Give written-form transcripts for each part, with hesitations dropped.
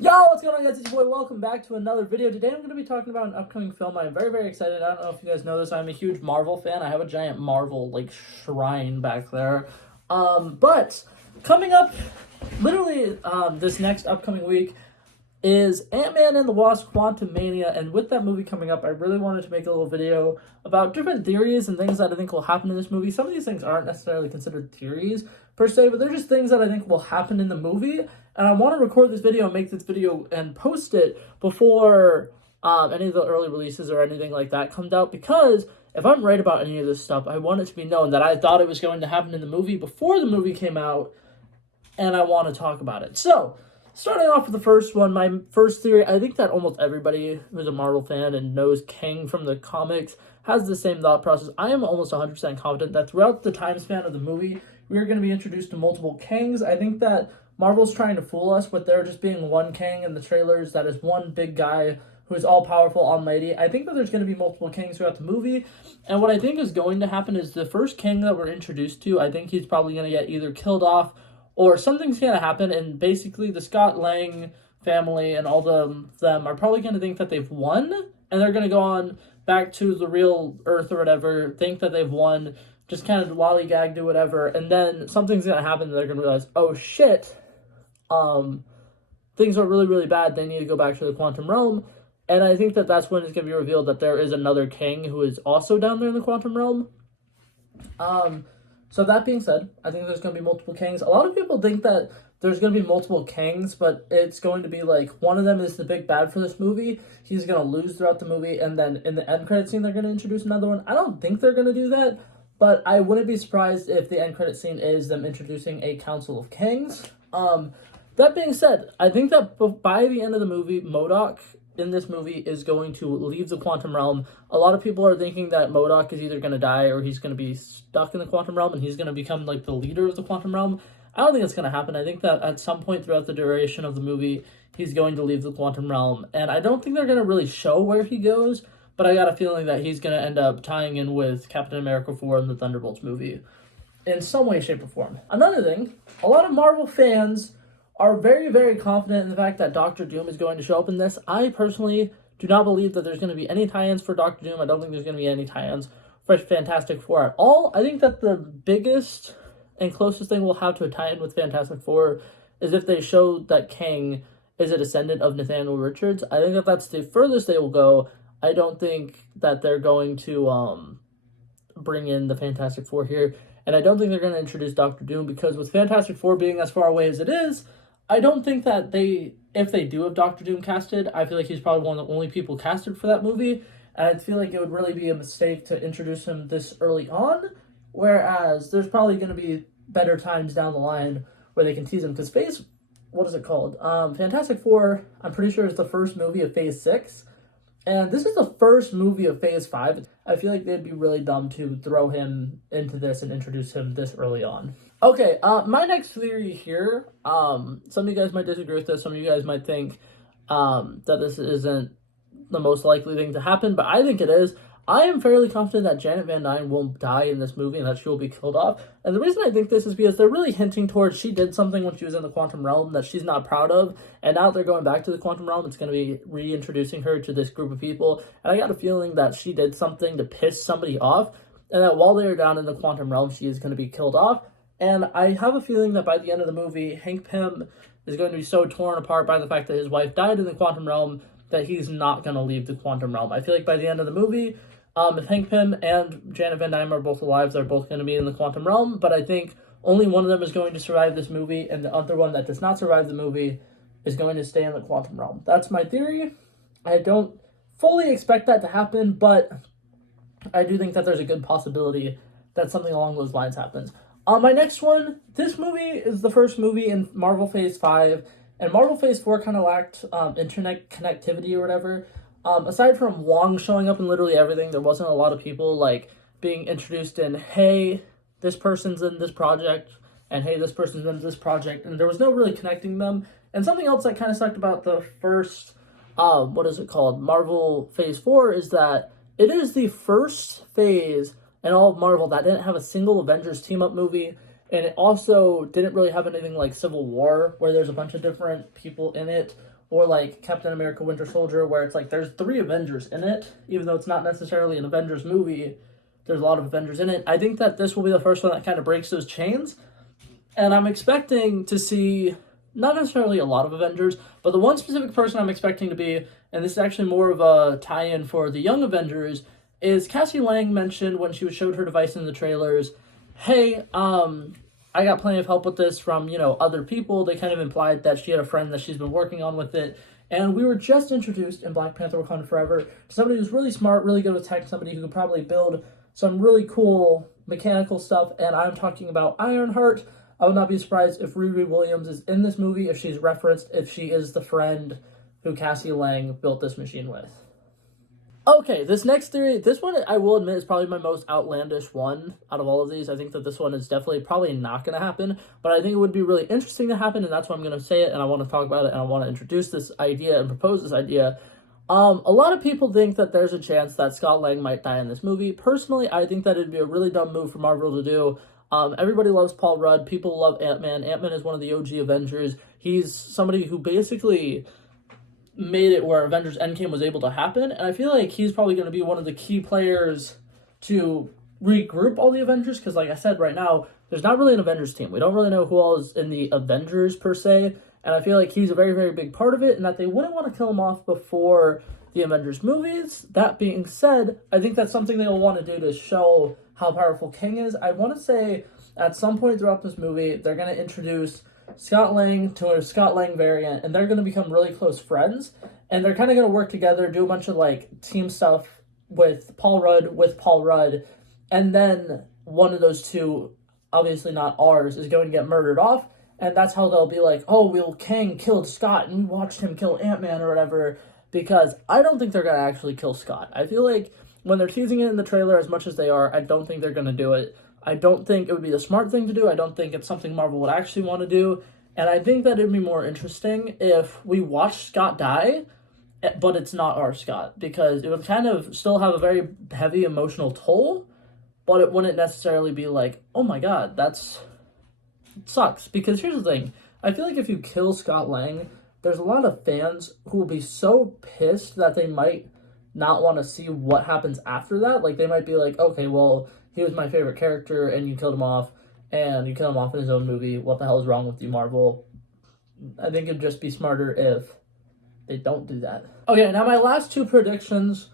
Yo, what's going on, guys? It's your boy. Welcome back to another video. Today I'm going to be talking about an upcoming film. I'm very, very excited. I don't know if you guys know this. I'm a huge Marvel fan. I have a giant Marvel, shrine back there. But coming up, literally, this next upcoming week is Antman and the Wasp: Quantumania, and with that movie coming up, I really wanted to make a little video about different theories and things that I think will happen in this movie. Some of these things aren't necessarily considered theories per se, but they're just things that I think will happen in the movie, and I want to record this video and make this video and post it before any of the early releases or anything like that comes out, because if I'm right about any of this stuff, I want it to be known that I thought it was going to happen in the movie before the movie came out, and I want to talk about it. So, starting off with the first one, my first theory, I think that almost everybody who's a Marvel fan and knows Kang from the comics has the same thought process. I am almost 100% confident that throughout the time span of the movie, we are going to be introduced to multiple Kangs. I think that Marvel's trying to fool us with there just being one Kang in the trailers that is one big guy who is all-powerful, almighty. I think that there's going to be multiple Kangs throughout the movie, and what I think is going to happen is the first Kang that we're introduced to, I think he's probably going to get either killed off or something's going to happen, and basically the Scott Lang family and all of them are probably going to think that they've won, and they're going to go on back to the real Earth or whatever, think that they've won, just kind of lollygag, do whatever, and then something's going to happen, and they're going to realize, oh shit, things are really, really bad, they need to go back to the quantum realm, and I think that that's when it's going to be revealed that there is another Kang who is also down there in the quantum realm. So that being said, I think there's going to be multiple Kangs. A lot of people think that there's going to be multiple Kangs, but it's going to be like one of them is the big bad for this movie. He's going to lose throughout the movie, and then in the end credit scene, they're going to introduce another one. I don't think they're going to do that, but I wouldn't be surprised if the end credit scene is them introducing a Council of Kangs. That being said, I think that by the end of the movie, MODOK in this movie is going to leave the quantum realm. A lot of people are thinking that MODOK is either going to die or he's going to be stuck in the quantum realm and he's going to become like the leader of the quantum realm. I don't think it's going to happen. I think that at some point throughout the duration of the movie, he's going to leave the quantum realm. And I don't think they're going to really show where he goes, but I got a feeling that he's going to end up tying in with Captain America 4 and the Thunderbolts movie in some way, shape, or form. Another thing, a lot of Marvel fans are very, very confident in the fact that Doctor Doom is going to show up in this. I personally do not believe that there's going to be any tie-ins for Doctor Doom. I don't think there's going to be any tie-ins for Fantastic Four at all. I think that the biggest and closest thing we'll have to a tie-in with Fantastic Four is if they show that Kang is a descendant of Nathaniel Richards. I think that that's the furthest they will go. I don't think that they're going to bring in the Fantastic Four here, and I don't think they're going to introduce Doctor Doom, because with Fantastic Four being as far away as it is, I don't think that if they do have Doctor Doom casted, I feel like he's probably one of the only people casted for that movie, and I feel like it would really be a mistake to introduce him this early on, whereas there's probably going to be better times down the line where they can tease him, because what is it called? Fantastic Four, I'm pretty sure is the first movie of Phase 6, and this is the first movie of Phase 5. I feel like they'd be really dumb to throw him into this and introduce him this early on. Okay, my next theory here, some of you guys might disagree with this, some of you guys might think that this isn't the most likely thing to happen, but I think it is. I am fairly confident that Janet Van Dyne will die in this movie and that she will be killed off. And the reason I think this is because they're really hinting towards she did something when she was in the quantum realm that she's not proud of. And now they're going back to the quantum realm, it's going to be reintroducing her to this group of people. And I got a feeling that she did something to piss somebody off, and that while they are down in the quantum realm, she is going to be killed off. And I have a feeling that by the end of the movie, Hank Pym is going to be so torn apart by the fact that his wife died in the quantum realm that he's not going to leave the quantum realm. I feel like by the end of the movie, if Hank Pym and Janet Van Dyne are both alive, they're both going to be in the quantum realm, but I think only one of them is going to survive this movie, and the other one that does not survive the movie is going to stay in the quantum realm. That's my theory. I don't fully expect that to happen, but I do think that there's a good possibility that something along those lines happens. My next one, this movie is the first movie in Marvel Phase 5, and Marvel Phase 4 kind of lacked internet connectivity or whatever. Aside from Wong showing up in literally everything, there wasn't a lot of people, being introduced in, hey, this person's in this project, and hey, this person's in this project, and there was no really connecting them. And something else that kind of sucked about the first, Marvel Phase 4, is that it is the first phase in all of Marvel that didn't have a single Avengers team-up movie, and it also didn't really have anything like Civil War, where there's a bunch of different people in it, or like Captain America Winter Soldier, where it's like there's 3 Avengers in it, even though it's not necessarily an Avengers movie, there's a lot of Avengers in it. I think that this will be the first one that kind of breaks those chains, and I'm expecting to see not necessarily a lot of Avengers, but the one specific person I'm expecting to be, and this is actually more of a tie-in for the Young Avengers, is Cassie Lang mentioned when she was showed her device in the trailers, hey, I got plenty of help with this from, other people. They kind of implied that she had a friend that she's been working on with it. And we were just introduced in Black Panther Wakanda Forever to somebody who's really smart, really good with tech, somebody who could probably build some really cool mechanical stuff. And I'm talking about Ironheart. I would not be surprised if Riri Williams is in this movie, if she's referenced, if she is the friend who Cassie Lang built this machine with. Okay, this next theory, this one I will admit is probably my most outlandish one out of all of these. I think that this one is definitely probably not going to happen, but I think it would be really interesting to happen, and that's why I'm going to say it, and I want to talk about it, and I want to introduce this idea and propose this idea. A lot of people think that there's a chance that Scott Lang might die in this movie. Personally, I think that it'd be a really dumb move for Marvel to do. Everybody loves Paul Rudd. People love Antman. Antman is one of the OG Avengers. He's somebody who basically made it where Avengers Endgame was able to happen, and I feel like he's probably going to be one of the key players to regroup all the Avengers, because like I said, right now, there's not really an Avengers team. We don't really know who all is in the Avengers, per se, and I feel like he's a very, very big part of it, and that they wouldn't want to kill him off before the Avengers movies. That being said, I think that's something they'll want to do to show how powerful King is. I want to say, at some point throughout this movie, they're going to introduce Scott Lang to a Scott Lang variant, and they're going to become really close friends, and they're kind of going to work together, do a bunch of like team stuff with Paul Rudd, and then one of those two, obviously not ours, is going to get murdered off, and that's how they'll be like, oh, well, Kang killed Scott, and we watched him kill Ant-Man or whatever, because I don't think they're going to actually kill Scott. I feel like when they're teasing it in the trailer as much as they are, I don't think they're going to do it. I don't think it would be the smart thing to do. I don't think it's something Marvel would actually want to do. And I think that it'd be more interesting if we watch Scott die, but it's not our Scott, because it would kind of still have a very heavy emotional toll, but it wouldn't necessarily be like, oh my god, it sucks. Because here's the thing. I feel like if you kill Scott Lang, there's a lot of fans who will be so pissed that they might not want to see what happens after that. Like, they might be like, okay, well, he was my favorite character, and you killed him off, and you killed him off in his own movie. What the hell is wrong with you, Marvel? I think it'd just be smarter if they don't do that. Okay, now my last 2 predictions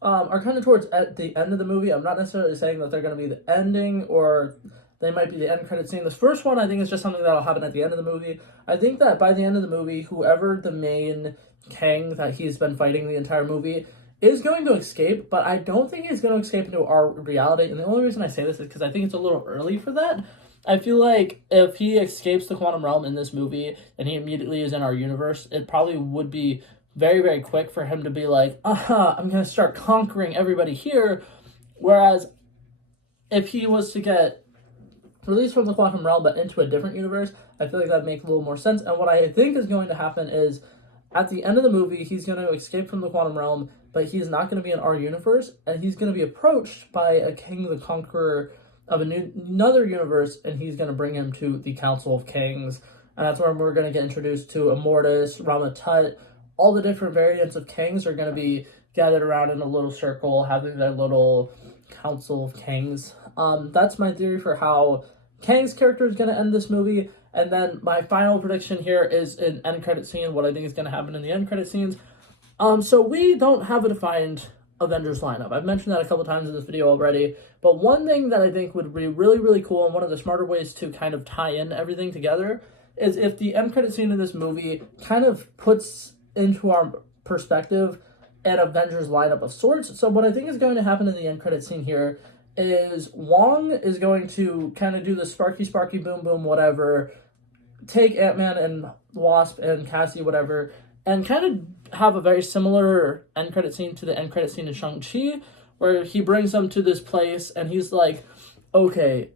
are kind of towards at the end of the movie. I'm not necessarily saying that they're going to be the ending, or they might be the end credit scene. This first one, I think, is just something that'll happen at the end of the movie. I think that by the end of the movie, whoever the main Kang that he's been fighting the entire movie is going to escape, but I don't think he's going to escape into our reality. And the only reason I say this is because I think it's a little early for that. I feel like if he escapes the quantum realm in this movie and he immediately is in our universe, it probably would be very, very quick for him to be like, I'm going to start conquering everybody here. Whereas if he was to get released from the quantum realm but into a different universe, I feel like that'd make a little more sense. And what I think is going to happen is at the end of the movie, he's going to escape from the quantum realm, but he's not going to be in our universe, and he's going to be approached by a King the Conqueror of another universe, and he's going to bring him to the Council of Kangs, and that's where we're going to get introduced to Immortus, Rama-Tut. All the different variants of Kangs are going to be gathered around in a little circle, having their little Council of Kangs. That's my theory for how Kang's character is going to end this movie. And then my final prediction here is an end credit scene, what I think is going to happen in the end credit scenes. So we don't have a defined Avengers lineup. I've mentioned that a couple times in this video already, but one thing that I think would be really, really cool, and one of the smarter ways to kind of tie in everything together, is if the end credit scene in this movie kind of puts into our perspective an Avengers lineup of sorts. So what I think is going to happen in the end credit scene here is Wong is going to kind of do the sparky, boom, boom, whatever, take Ant-Man and Wasp and Cassie, whatever, and kind of have a very similar end credit scene to the end credit scene in Shang-Chi, where he brings them to this place and he's like, okay,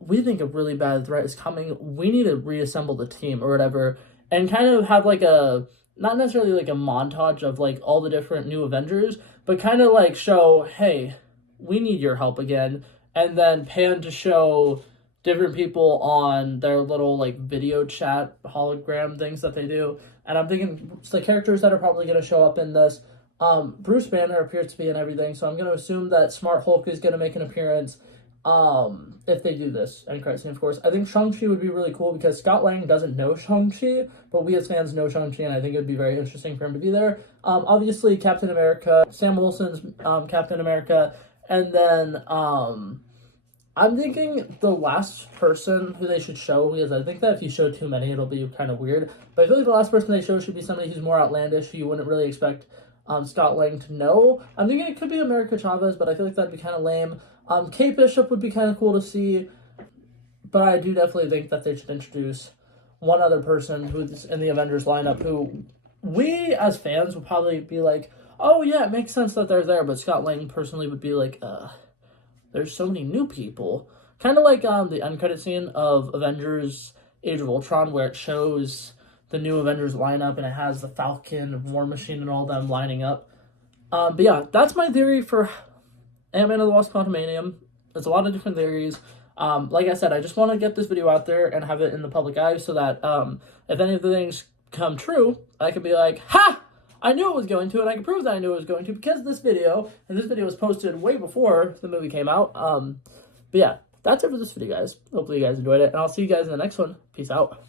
we think a really bad threat is coming. We need to reassemble the team or whatever, and kind of have like a, not necessarily like a montage of like all the different new Avengers, but kind of like show, hey, we need your help again, and then pan to show different people on their little like video chat hologram things that they do. And I'm thinking the characters that are probably going to show up in this. Bruce Banner appears to be in everything, so I'm going to assume that Smart Hulk is going to make an appearance. If they do this end credit scene, of course. I think Shang-Chi would be really cool because Scott Lang doesn't know Shang-Chi, but we as fans know Shang-Chi, and I think it would be very interesting for him to be there. Obviously Captain America, Sam Wilson's Captain America, and then I'm thinking the last person who they should show, because I think that if you show too many, it'll be kind of weird. But I feel like the last person they show should be somebody who's more outlandish, who you wouldn't really expect Scott Lang to know. I'm thinking it could be America Chavez, but I feel like that'd be kind of lame. Kate Bishop would be kind of cool to see, but I do definitely think that they should introduce one other person who's in the Avengers lineup who we as fans would probably be like, oh yeah, it makes sense that they're there, but Scott Lang personally would be like, there's so many new people. Kind of like the end credit scene of Avengers Age of Ultron, where it shows the new Avengers lineup and it has the Falcon, War Machine, and all them lining up. But yeah, that's my theory for Ant-Man and the Wasp: Quantumanium. There's a lot of different theories. Like I said, I just want to get this video out there and have it in the public eye so that if any of the things come true, I can be like, ha! I knew it was going to, and I can prove that I knew it was going to because of this video, and this video was posted way before the movie came out. But yeah, that's it for this video, guys. Hopefully you guys enjoyed it, and I'll see you guys in the next one. Peace out.